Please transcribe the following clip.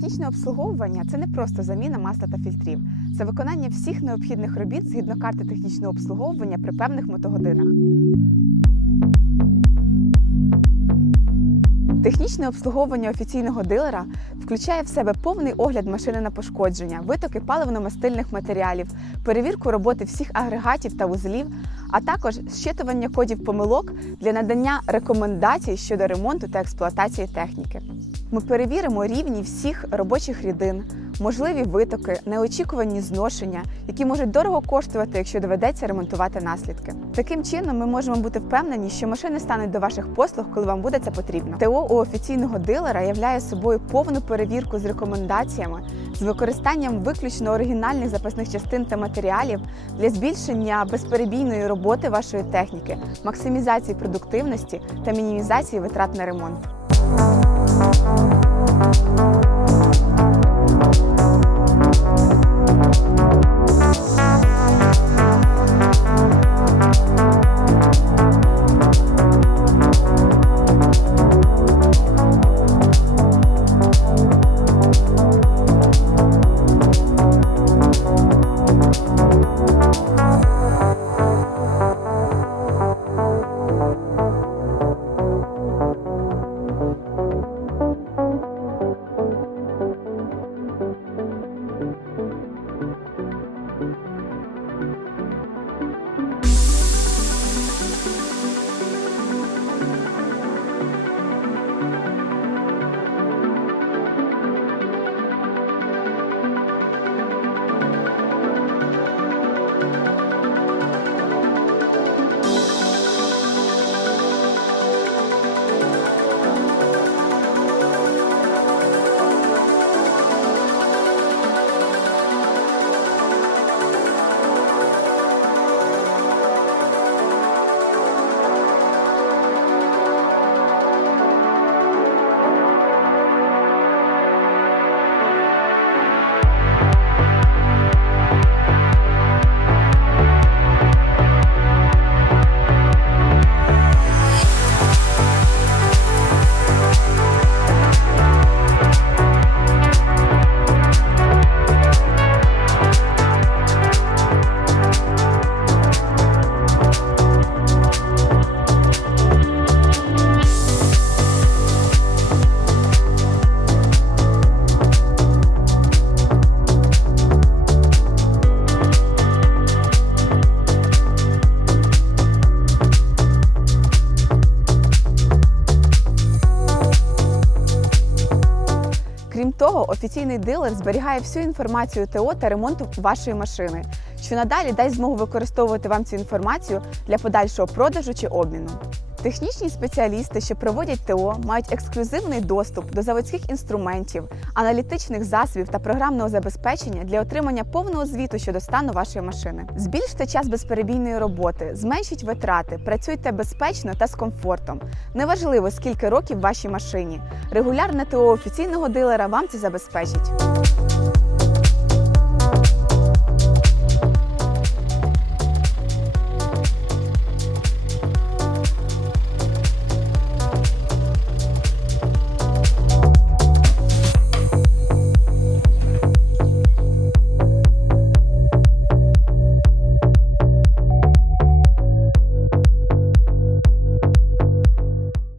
Технічне обслуговування це не просто заміна масла та фільтрів, це виконання всіх необхідних робіт згідно карти технічного обслуговування при певних мотогодинах. Технічне обслуговування офіційного дилера включає в себе повний огляд машини на пошкодження, витоки паливно-мастильних матеріалів, перевірку роботи всіх агрегатів та узлів, а також зчитування кодів помилок для надання рекомендацій щодо ремонту та експлуатації техніки. Ми перевіримо рівні всіх робочих рідин, можливі витоки, неочікувані зношення, які можуть дорого коштувати, якщо доведеться ремонтувати наслідки. Таким чином, ми можемо бути впевнені, що машини стануть до ваших послуг, коли вам буде це потрібно. ТО у офіційного дилера являє собою повну перевірку з рекомендаціями, з використанням виключно оригінальних запасних частин та матеріалів для збільшення безперебійної роботи вашої техніки, максимізації продуктивності та мінімізації витрат на ремонт. Oh. Того, офіційний дилер зберігає всю інформацію ТО та ремонту вашої машини, що надалі дасть змогу використовувати вам цю інформацію для подальшого продажу чи обміну. Технічні спеціалісти, що проводять ТО, мають ексклюзивний доступ до заводських інструментів, аналітичних засобів та програмного забезпечення для отримання повного звіту щодо стану вашої машини. Збільште час безперебійної роботи, зменшіть витрати, працюйте безпечно та з комфортом. Неважливо, скільки років вашій машині. Регулярне ТО офіційного дилера вам це забезпечить.